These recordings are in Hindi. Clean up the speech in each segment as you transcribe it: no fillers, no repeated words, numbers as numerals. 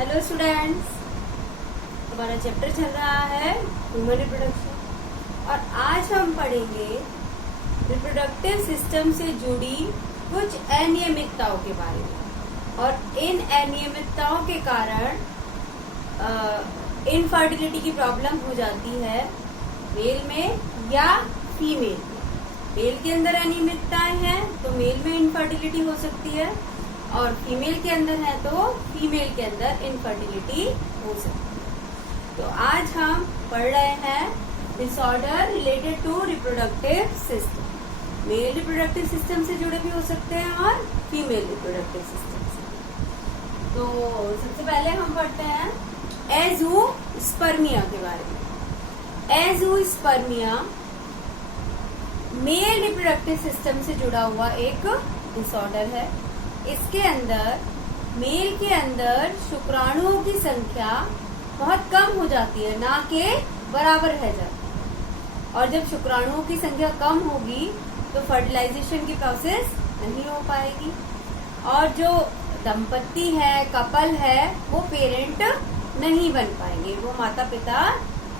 हेलो स्टूडेंट्स, हमारा चैप्टर चल रहा है ह्यूमन रिप्रोडक्शन और आज हम पढ़ेंगे रिप्रोडक्टिव सिस्टम से जुड़ी कुछ अनियमितताओं के बारे में। और इन अनियमितताओं के कारण इनफर्टिलिटी की प्रॉब्लम हो जाती है मेल में या फीमेल में। मेल के अंदर अनियमितताएं हैं तो मेल में इनफर्टिलिटी हो सकती है, और फीमेल के अंदर है तो फीमेल के अंदर इनफर्टिलिटी हो सकती है। तो आज हम पढ़ रहे हैं disorder related to reproductive system. Male reproductive system से जुड़े भी हो सकते हैं और फीमेल रिप्रोडक्टिव सिस्टम से। तो सबसे पहले हम पढ़ते हैं एज़ूस्पर्मिया के बारे में। एज़ूस्पर्मिया मेल रिप्रोडक्टिव सिस्टम से जुड़ा हुआ एक डिसऑर्डर है। इसके अंदर मेल के अंदर शुक्राणुओं की संख्या बहुत कम हो जाती है, ना के बराबर रह जाती है। और जब शुक्राणुओं की संख्या कम होगी तो फर्टिलाइजेशन की प्रोसेस नहीं हो पाएगी, और जो दंपत्ति है, कपल है, वो पेरेंट नहीं बन पाएंगे, वो माता पिता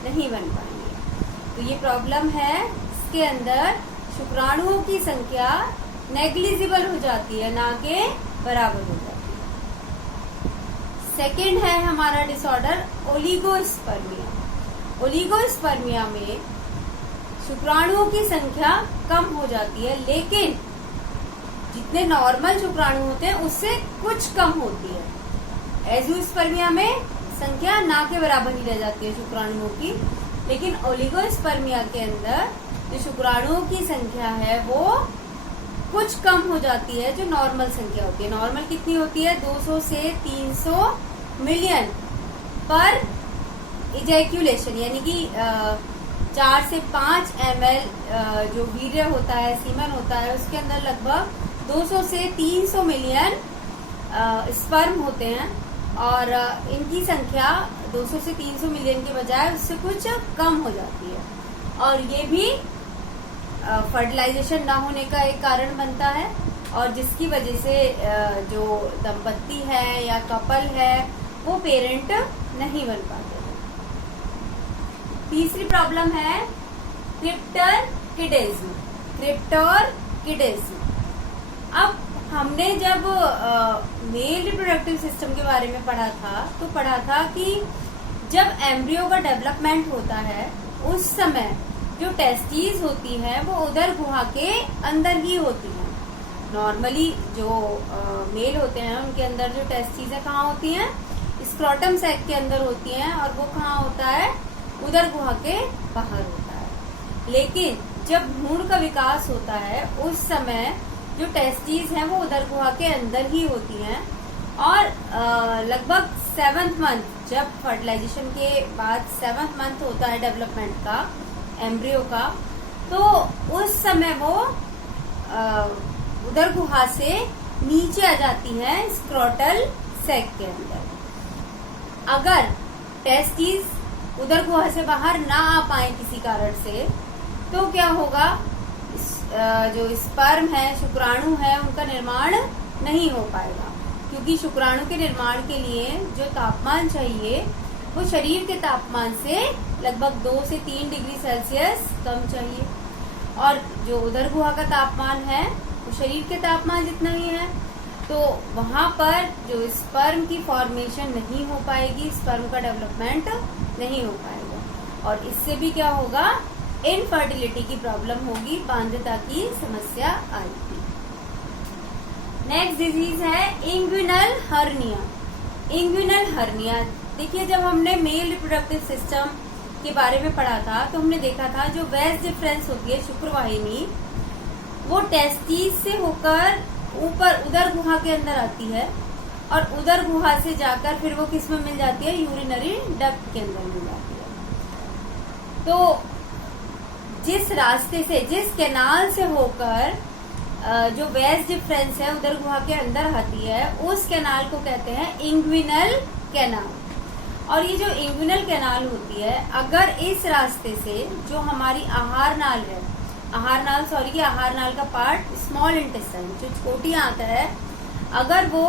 नहीं बन पाएंगे। तो ये प्रॉब्लम है, इसके अंदर शुक्राणुओं की संख्या नेग्लिजिबल हो जाती है, ना के बराबर हो जाती है। सेकेंड है हमारा डिसऑर्डर ओलिगोस्पर्मिया। ओलिगोस्पर्मिया में शुक्राणुओं की संख्या कम हो जाती है, लेकिन जितने नॉर्मल शुक्राणु होते हैं उससे कुछ कम होती है। एज़ूस्पर्मिया में संख्या ना के बराबर ही रह जाती है शुक्राणुओं की, लेकिन ओलिगोस्पर्मिया के अंदर जो शुक्राणुओं की संख्या है वो कुछ कम हो जाती है, जो नॉर्मल संख्या होती है। नॉर्मल कितनी होती है? 200 से 300 मिलियन पर इजैक्यूलेशन, यानी कि 4 से 5 ml जो वीर्य होता है, सीमन होता है, उसके अंदर लगभग 200 से 300 मिलियन स्पर्म होते हैं, और इनकी संख्या 200 से 300 मिलियन के बजाय उससे कुछ कम हो जाती है, और ये भी फर्टिलाइजेशन ना होने का एक कारण बनता है, और जिसकी वजह से जो दंपत्ति है या कपल है वो पेरेंट नहीं बन पाते। तीसरी प्रॉब्लम है क्रिप्टोर्किडेज़म। क्रिप्टोर्किडेज़म। अब हमने जब मेल रिप्रोडक्टिव सिस्टम के बारे में पढ़ा था कि जब एम्ब्रियो का डेवलपमेंट होता है उस समय जो टेस्टीज होती है वो उदर गुहा के अंदर ही होती है। नॉर्मली जो मेल होते हैं उनके अंदर जो टेस्टीज है कहाँ होती हैं? स्क्रोटम सैक के अंदर होती हैं, और वो कहाँ होता है? उदर गुहा के बाहर होता है। लेकिन जब भ्रूण का विकास होता है उस समय जो टेस्टीज हैं वो उदर गुहा के अंदर ही होती हैं, और लगभग 7th मंथ, जब फर्टिलाइजेशन के बाद 7th मंथ होता है डेवलपमेंट का एम्ब्रियो का, तो उस समय वो उदर गुहा से नीचे आ जाती है स्क्रोटल सैक के अंदर। अगर टेस्टीज उदर गुहा से बाहर ना आ पाए किसी कारण से, तो क्या होगा? जो स्पर्म है, शुक्राणु है, उनका निर्माण नहीं हो पाएगा, क्योंकि शुक्राणु के निर्माण के लिए जो तापमान चाहिए वो शरीर के तापमान से लगभग 2 से 3 डिग्री सेल्सियस कम चाहिए, और जो उदर गुहा का तापमान है वो शरीर के तापमान जितना ही है। तो वहां पर जो स्पर्म की फॉर्मेशन नहीं हो पाएगी, स्पर्म का डेवलपमेंट नहीं हो पाएगा, और इससे भी क्या होगा? इनफर्टिलिटी की प्रॉब्लम होगी, बांझता की समस्या आएगी। नेक्स्ट डिजीज है इंग्विनल हर्निया। इंग्विनल हर्निया, देखिए जब हमने मेल रिप्रोडक्टिव सिस्टम के बारे में पढ़ा था तो हमने देखा था जो वेज डिफरेंस होती है, शुक्रवाहिनी, वो टेस्टिस से होकर ऊपर उदर गुहा के अंदर आती है, और उदर गुहा से जाकर फिर वो किस में मिल जाती है? यूरिनरी डक्ट के अंदर मिल जाती है। तो जिस रास्ते से, जिस कैनाल से होकर जो वेज डिफरेंस है उदर गुहा के अंदर आती है, उस कैनाल को कहते हैं इंग्विनल कैनाल। और ये जो इंग्विनल कैनाल होती है, अगर इस रास्ते से जो हमारी आहार नाल है, आहार नाल का पार्ट स्मॉल इंटेस्टाइन जो छोटियां आता है, अगर वो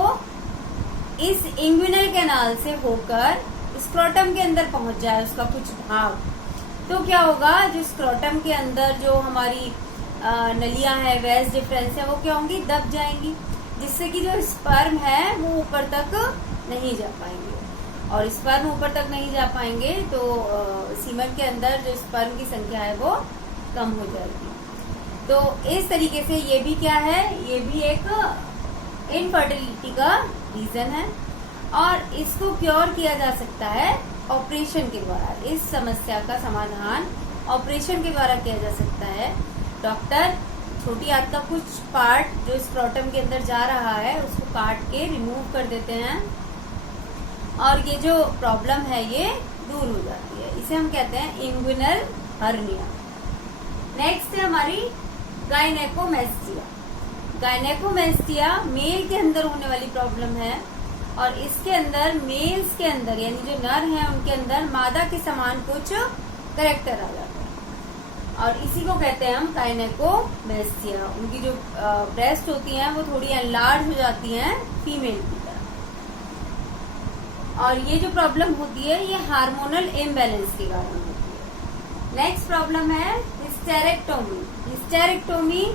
इस इंग्विनल कैनाल से होकर स्क्रोटम के अंदर पहुंच जाए उसका कुछ भाग, तो क्या होगा, जो स्क्रोटम के अंदर जो हमारी नलियां है, वेज डिफरेंस है, वो क्या होंगी, दब जाएंगी, जिससे कि जो स्पर्म है वो ऊपर तक नहीं जा पाएंगे। और स्पर्म ऊपर तक नहीं जा पाएंगे तो सीमन के अंदर जो स्पर्म की संख्या है वो कम हो जाएगी। तो इस तरीके से ये भी क्या है, ये भी एक इनफर्टिलिटी का रीजन है और इसको क्योर किया जा सकता है ऑपरेशन के द्वारा। इस समस्या का समाधान ऑपरेशन के द्वारा किया जा सकता है। डॉक्टर छोटी आंत का कुछ पार्ट जो स्क्रोटम के अंदर जा रहा है उसको काट के रिमूव कर देते हैं और ये जो प्रॉब्लम है ये दूर हो जाती है। इसे हम कहते हैं इंग्विनल हर्निया। नेक्स्ट है हमारी गायनेकोमेस्टिया। गायनेकोमेस्टिया मेल के अंदर होने वाली प्रॉब्लम है और इसके अंदर मेल्स के अंदर यानी जो नर हैं उनके अंदर मादा के समान कुछ कैरेक्टर आ जाता है और इसी को कहते हैं हम गायनेकोमेस्टिया। उनकी जो ब्रेस्ट होती हैं वो थोड़ी एनलार्ज हो जाती हैं फीमेल की तरह। और ये जो प्रॉब्लम होती है ये हार्मोनल इम्बैलेंस के कारण होती है। नेक्स्ट प्रॉब्लम है हिस्टेरेक्टोमी। हिस्टेरेक्टोमी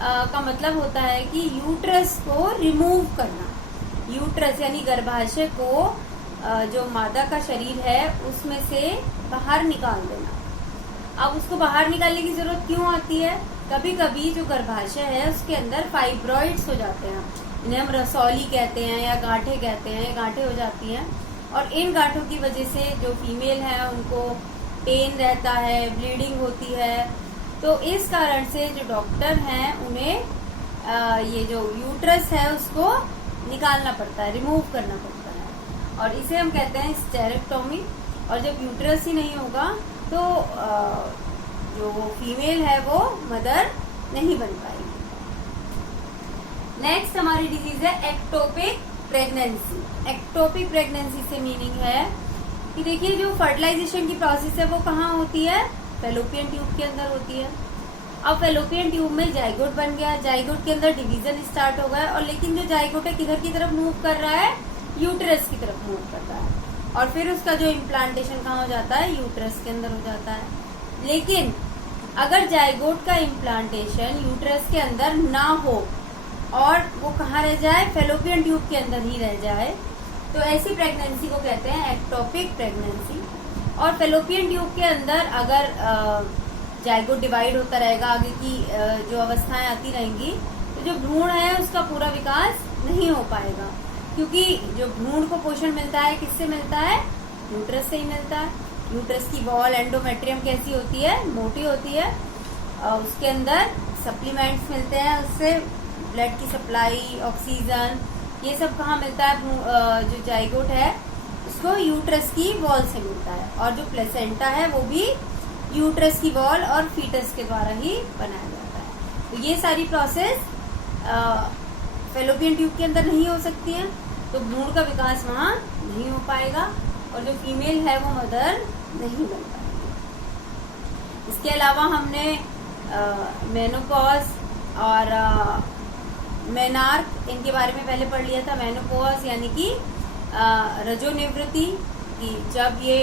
का मतलब होता है कि यूट्रस को रिमूव करना। यूट्रस यानी गर्भाशय को जो मादा का शरीर है उसमें से बाहर निकाल देना। अब उसको बाहर निकालने की जरूरत क्यों आती है, कभी कभी जो गर्भाशय है उसके अंदर फाइब्रॉइड्स हो जाते हैं, इन्हें हम रसौली कहते हैं या गांठे कहते हैं, गांठे हो जाती हैं और इन गांठों की वजह से जो फीमेल है उनको पेन रहता है, ब्लीडिंग होती है। तो इस कारण से जो डॉक्टर हैं उन्हें ये जो यूट्रस है उसको निकालना पड़ता है, रिमूव करना पड़ता है और इसे हम कहते हैं हिस्टेरेक्टोमी। और जब यूट्रस ही नहीं होगा तो जो वो फीमेल है वो मदर नहीं बन पाएगी। नेक्स्ट हमारी डिजीज है एक्टोपिक प्रेगनेंसी। एक्टोपिक प्रेगनेंसी से मीनिंग है कि देखिए जो फर्टिलाइजेशन की प्रोसेस है वो कहाँ होती है, फैलोपियन ट्यूब के अंदर होती है। अब फैलोपियन ट्यूब में जाइगोट बन गया, जाइगोट के अंदर डिवीजन स्टार्ट हो गया और लेकिन जो जाइगोट है किधर की तरफ मूव कर रहा है, यूट्रस की तरफ मूव कर रहा है और फिर उसका जो इम्प्लांटेशन कहाँ हो जाता है, यूट्रस के अंदर हो जाता है। लेकिन अगर जाइगोट का इम्प्लांटेशन यूट्रस के अंदर ना हो और वो कहाँ रह जाए, फैलोपियन ट्यूब के अंदर ही रह जाए, तो ऐसी प्रेगनेंसी को कहते हैं एक्टोपिक प्रेगनेंसी। और फैलोपियन ट्यूब के अंदर अगर जाइगोट डिवाइड होता रहेगा, आगे की जो अवस्थाएं आती रहेंगी, तो जो भ्रूण है उसका पूरा विकास नहीं हो पाएगा क्योंकि जो भ्रूण को पोषण मिलता है किससे मिलता है, यूट्रस से ही मिलता है। यूट्रस की वॉल एंडोमेट्रियम कैसी होती है, मोटी होती है। उसके अंदर सप्लीमेंट्स मिलते हैं, उससे ब्लड की सप्लाई, ऑक्सीजन, ये सब कहाँ मिलता है, जो जाइगोट है उसको यूट्रस की वॉल से मिलता है और जो प्लेसेंटा है वो भी यूट्रस की वॉल और फीटस के द्वारा ही बनाया जाता है। तो ये सारी प्रोसेस फैलोपियन ट्यूब के अंदर नहीं हो सकती है, तो भ्रूण का विकास वहाँ नहीं हो पाएगा और जो फीमेल है वो मदर नहीं बन पाएगी। इसके अलावा हमने मेनोपॉज और मेनार्क इनके बारे में पहले पढ़ लिया था। मेनोपॉज यानी कि रजोनिवृत्ति, कि जब ये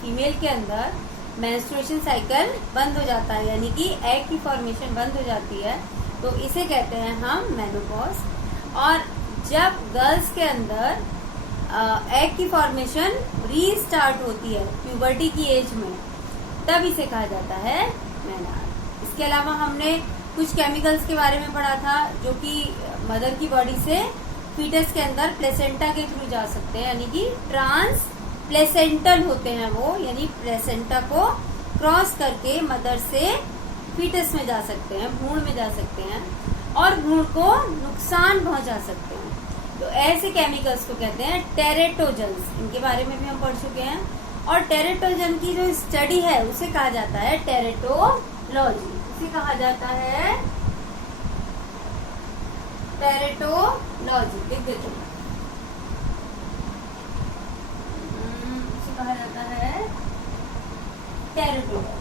फीमेल के अंदर मेंस्ट्रुएशन साइकिल बंद हो जाता है यानी कि एग की फॉर्मेशन बंद हो जाती है, तो इसे कहते हैं हम मेनोपॉज। और जब गर्ल्स के अंदर एग की फॉर्मेशन रीस्टार्ट होती है प्यूबर्टी की एज में, तब इसे कहा जाता है मेनार्क। इसके अलावा हमने कुछ केमिकल्स के बारे में पढ़ा था जो कि मदर की बॉडी से फीटस के अंदर प्लेसेंटा के थ्रू जा सकते हैं, यानी कि ट्रांस प्लेसेंटल होते हैं वो, यानी प्लेसेंटा को क्रॉस करके मदर से फीटस में जा सकते हैं, भ्रूण में जा सकते हैं और भ्रूण को नुकसान पहुंचा सकते हैं। तो ऐसे केमिकल्स को कहते हैं टेरेटोजन्स। इनके बारे में भी हम पढ़ चुके हैं और टेरेटोजन की जो स्टडी है उसे कहा जाता है टेरेटोलॉजी। उसे कहा जाता है टेरेटोलॉजी। लिख देते हैं, उसे कहा जाता है टेरेटोलॉजी।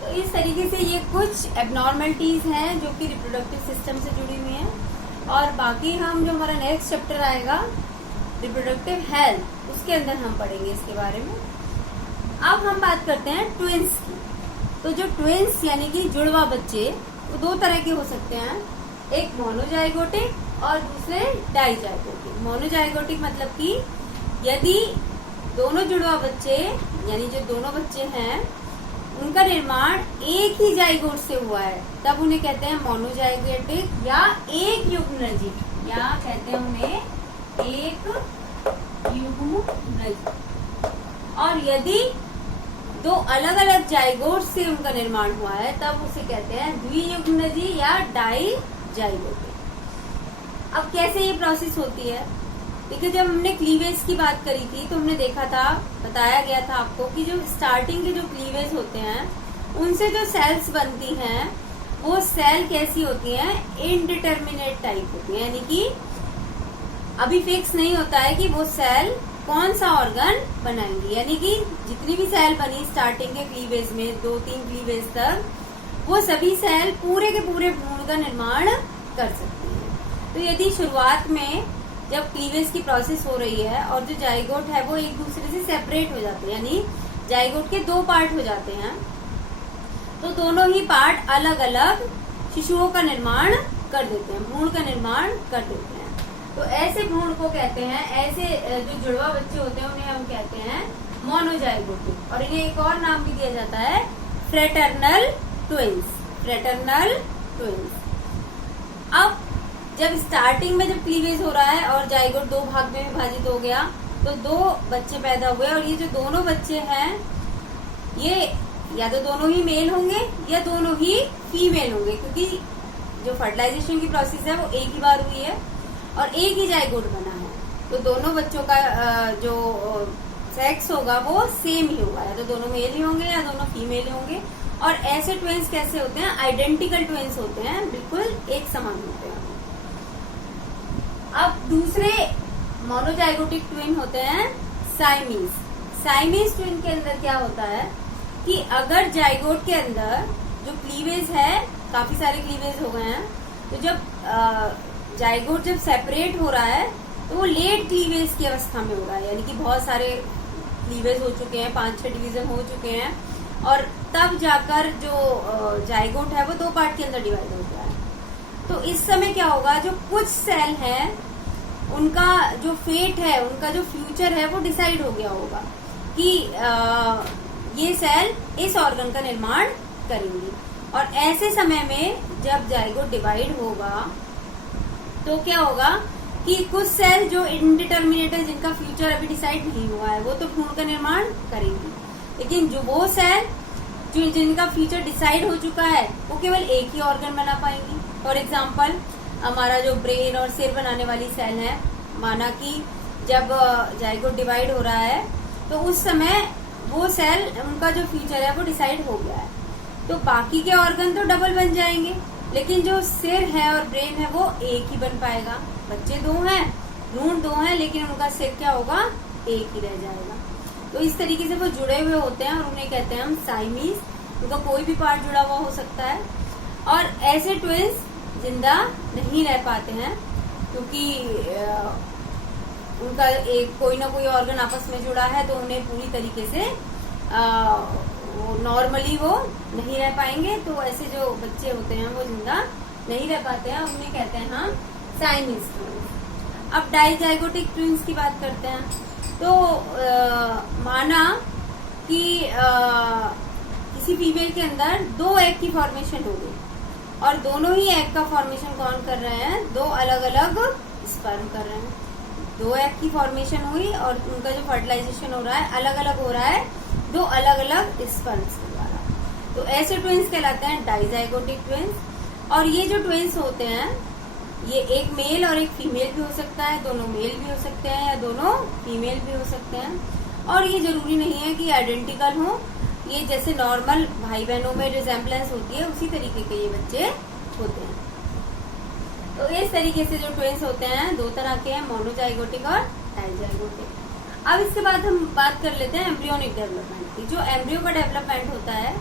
तो इस इस तरीके से ये कुछ एबनॉर्मलिटीज हैं जो कि रिप्रोडक्टिव सिस्टम से जुड़ी हुई हैं। और बाकी हम जो हमारा नेक्स्ट चैप्टर आएगा रिप्रोडक्टिव हेल्थ, उसके अंदर हम पढ़ेंगे इसके बारे में। अब हम बात करते हैं ट्विंस की। तो जो ट्विंस यानी कि जुड़वा बच्चे, वो दो तरह के हो सकते हैं, एक मोनोजाइगोटिक और दूसरे डाइजाइगोटिक। मोनोजाइगोटिक मतलब कि यदि दोनों जुड़वा बच्चे यानी जो दोनों बच्चे हैं उनका निर्माण एक ही जाइगोट से हुआ है, तब उन्हें कहते हैं मोनोजाइगोटिक या एक युग्मनजी, या कहते हैं उन्हें एक युग्मनजी। और यदि दो अलग अलग जाइगोट से उनका निर्माण हुआ है तब उसे कहते हैं द्वियुग्मनजी या डाइजाइगोटिक। अब कैसे ये प्रोसेस होती है? देखिए, जब हमने क्लीवेज की बात करी थी तो हमने देखा था, बताया गया था आपको कि जो स्टार्टिंग के जो क्लीवेज होते हैं उनसे जो सेल्स बनती हैं वो सेल कैसी होती हैं? इनडिटर्मिनेट टाइप होती है, यानी कि अभी फिक्स नहीं होता है कि वो सेल कौन सा ऑर्गन बनाएंगी। यानी कि जितनी भी सेल बनी स्टार्टिंग के क्लीवेज में 2-3 क्लीवेज तक, वो सभी सेल पूरे के पूरे भ्रूण का निर्माण कर सकती है। तो यदि शुरुआत में जब क्लीवेज की प्रोसेस हो रही है और जो जाइगोट है वो एक दूसरे से सेपरेट हो जाते हैं, यानी जाइगोट के दो पार्ट हो जाते हैं, तो दोनों ही पार्ट अलग अलग शिशुओं का निर्माण कर देते हैं, भ्रूण का निर्माण कर देते हैं। तो ऐसे भ्रूण को कहते हैं, ऐसे जो जुड़वा बच्चे होते हैं उन्हें हम कहते हैं मोनोजाइगोटिक। और इन्हें एक और नाम भी दिया जाता है फ्रेटर्नल ट्विंस। Fraternal twins. अब जब स्टार्टिंग में जब क्लीवेज हो रहा है और जाइगोट दो भाग में विभाजित हो गया तो दो बच्चे पैदा हुए, और ये जो दोनों बच्चे हैं ये या तो दोनों ही मेल होंगे या दोनों ही फीमेल होंगे, क्योंकि जो फर्टिलाइजेशन की प्रोसेस है वो एक ही बार हुई है और एक ही जाइगोट बना है। तो दोनों बच्चों का जो सेक्स होगा वो सेम ही होगा, या तो दोनों मेल ही होंगे या दोनों फीमेल होंगे। और ऐसे ट्विंस कैसे होते हैं? आइडेंटिकल ट्विंस होते हैं, बिल्कुल एक समान होते हैं। अब दूसरे मोनोजाइगोटिक ट्विन होते हैं साइमीज। साइमीज ट्विन के अंदर क्या होता है कि अगर जाइगोट के अंदर जो क्लीवेज है, काफी सारे क्लीवेज हो गए हैं, तो जब जाइगोट जब सेपरेट हो रहा है तो वो लेट क्लीवेज की अवस्था में हो रहा है, यानी कि बहुत सारे क्लीवेज हो चुके हैं, 5-6 डिवीजन हो चुके हैं, और तब जाकर जो जाइगोट है वो दो पार्ट के अंदर डिवाइड हो गया है। तो इस समय क्या होगा? जो कुछ सेल है उनका जो फेट है, उनका जो फ्यूचर है वो डिसाइड हो गया होगा कि ये सेल इस ऑर्गन का निर्माण करेंगी। और ऐसे समय में जब जाइगोट डिवाइड होगा तो क्या होगा कि कुछ सेल जो इनडिटर्मिनेट है, जिनका फ्यूचर अभी डिसाइड नहीं हुआ है, वो तो भ्रूण का निर्माण करेंगी, लेकिन जो वो सेल जो जिनका फ्यूचर डिसाइड हो चुका है वो केवल एक ही ऑर्गन बना पाएंगी। फॉर एग्जाम्पल, हमारा जो ब्रेन और सिर बनाने वाली सेल है, माना कि जब जाइगोट डिवाइड हो रहा है तो उस समय वो सेल, उनका जो फ्यूचर है वो डिसाइड हो गया है, तो बाकी के ऑर्गन तो डबल बन जाएंगे, लेकिन जो सिर है और ब्रेन है वो एक ही बन पाएगा। बच्चे दो हैं, भ्रूण दो हैं, लेकिन उनका सिर क्या होगा? एक ही रह जाएगा। तो इस तरीके से वो जुड़े हुए होते हैं और उन्हें कहते हैं हम साइमीज। उनका कोई भी पार्ट जुड़ा हुआ हो सकता है। और ऐसे ट्विंस जिंदा नहीं रह पाते हैं क्योंकि उनका एक कोई ना कोई ऑर्गन आपस में जुड़ा है, तो उन्हें पूरी तरीके से नॉर्मली वो नहीं रह पाएंगे। तो ऐसे जो बच्चे होते हैं वो जिंदा नहीं रह पाते हैं, उन्हें कहते हैं हम साइमीज ट्विंस। अब डाइजाइगोटिक ट्विंस की बात करते हैं। तो माना कि किसी फीमेल के अंदर दो एग की फॉर्मेशन हो गई और दोनों ही एग का फॉर्मेशन कौन कर रहे हैं? दो अलग अलग स्पर्म कर रहे हैं। दो एग की फॉर्मेशन हुई और उनका जो फर्टिलाइजेशन हो रहा है अलग अलग हो रहा है दो अलग अलग स्पर्म्स के द्वारा। तो ऐसे ट्विंस कहलाते हैं डाइजाइगोटिक ट्विंस। और ये जो ट्विंस होते हैं ये एक मेल और एक फीमेल भी हो सकता है, दोनों मेल भी हो सकते हैं या दोनों फीमेल भी हो सकते हैं। और ये जरूरी नहीं है कि आइडेंटिकल हो, ये जैसे नॉर्मल भाई बहनों में रिजेम्बलेंस होती है उसी तरीके के ये बच्चे होते हैं। तो इस तरीके से जो ट्विंस होते हैं दो तरह के हैं, मोनोजाइगोटिक और डाइजाइगोटिक। अब इसके बाद हम बात कर लेते हैं एम्ब्रियोनिक डेवलपमेंट की। जो एम्ब्रियो का डेवलपमेंट होता है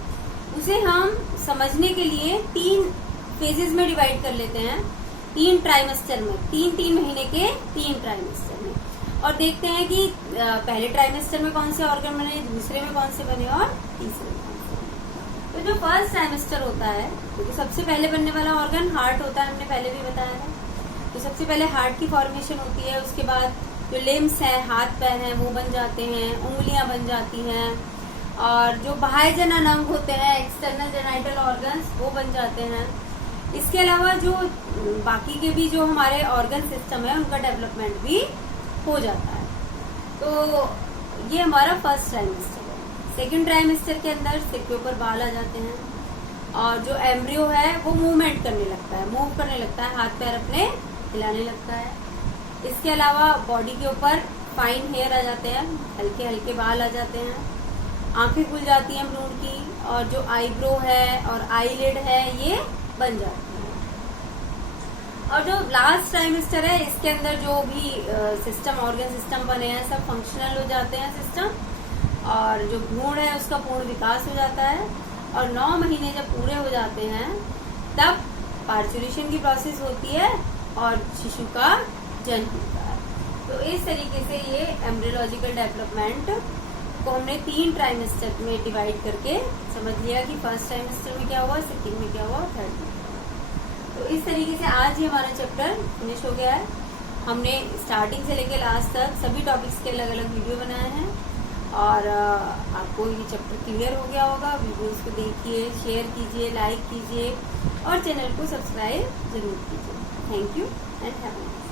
उसे हम समझने के लिए 3 फेजेस में डिवाइड कर लेते हैं, 3 ट्राइमेस्टर में, 3 महीने के 3 ट्राइमेस्टर में, और देखते हैं कि पहले ट्राइमेस्टर में कौन से ऑर्गन बने, दूसरे में कौन से बने और तीसरे में कौन से बने। तो जो फर्स्ट ट्राइमेस्टर होता है, तो सबसे पहले बनने वाला ऑर्गन हार्ट होता है, हमने पहले भी बताया है। तो सबसे पहले हार्ट की फॉर्मेशन होती है, उसके बाद जो लिम्स हैं, हाथ पैर हैं, वो बन जाते हैं, उंगलियां बन जाती हैं, और जो बाह्य जनन अंग होते हैं, एक्सटर्नल जेनाइटल ऑर्गन्स, वो बन जाते हैं। इसके अलावा जो बाकी के भी जो हमारे ऑर्गन सिस्टम है, उनका डेवलपमेंट भी हो जाता है। तो ये हमारा फर्स्ट ट्राइमेस्टर है। सेकंड ट्राइमेस्टर के अंदर सिर के ऊपर बाल आ जाते हैं, और जो एम्ब्रियो है वो मूवमेंट करने लगता है, मूव करने लगता है, हाथ पैर अपने हिलाने लगता है। इसके अलावा बॉडी के ऊपर फाइन हेयर आ जाते हैं, हल्के हल्के बाल आ जाते हैं, आंखें खुल जाती हैं भ्रूण की, और जो आईब्रो है और आईलिड है ये बन जाती है। और जो लास्ट ट्राइमेस्टर है, इसके अंदर जो भी सिस्टम, ऑर्गन सिस्टम बने हैं, सब फंक्शनल हो जाते हैं सिस्टम, और जो भ्रूण है उसका पूर्ण विकास हो जाता है। और 9 महीने जब पूरे हो जाते हैं तब पार्चुरेशन की प्रोसेस होती है और शिशु का जन्म होता है। तो इस तरीके से ये एम्ब्रियोलॉजिकल डेवलपमेंट को हमने 3 ट्राइमेस्टर में डिवाइड करके समझ लिया कि फर्स्ट ट्राइमेस्टर में क्या हुआ, सेकंड में क्या हुआ, थर्ड में। तो इस तरीके से आज ये हमारा चैप्टर फिनिश हो गया है। हमने स्टार्टिंग से लेकर लास्ट तक सभी टॉपिक्स के अलग अलग वीडियो बनाए हैं, और आपको ये चैप्टर क्लियर हो गया होगा। वीडियोस को देखिए, शेयर कीजिए, लाइक कीजिए, और चैनल को सब्सक्राइब जरूर कीजिए। Thank you and have a nice day.